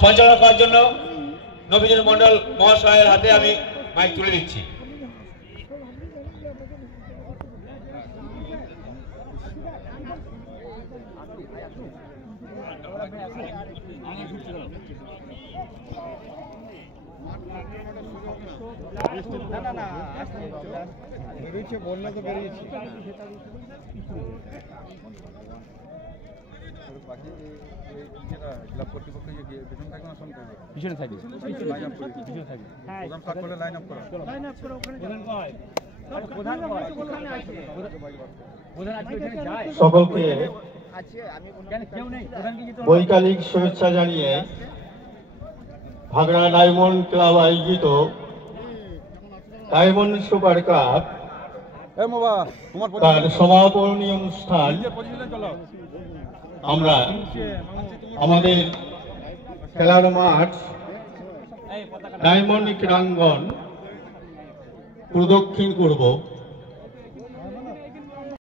সঞ্চালনা করার জন্য নবীন মণ্ডল মহাশয়ের হাতে আমি মাইক তুলে দিচ্ছি। বললে তো বেরিয়েছি ক্লাব কর্তৃপক্ষ পিছনে থাকবে না শুনতে হবে পিছনে থাকবে পিছনে থাকবে প্রধান ফাঁক করে লাইন আপ করো সকলকে বৈকালিক শুভেচ্ছা জানিয়ে ভাগড়া ডায়মন্ড ক্লাব আয়োজিত ডায়মন্ড সুপার কাপ তার সমাপনী অনুষ্ঠান আমরা আমাদের খেলার মাঠ ডায়মন্ড ক্রীড়াঙ্গন প্রদক্ষিণ করব।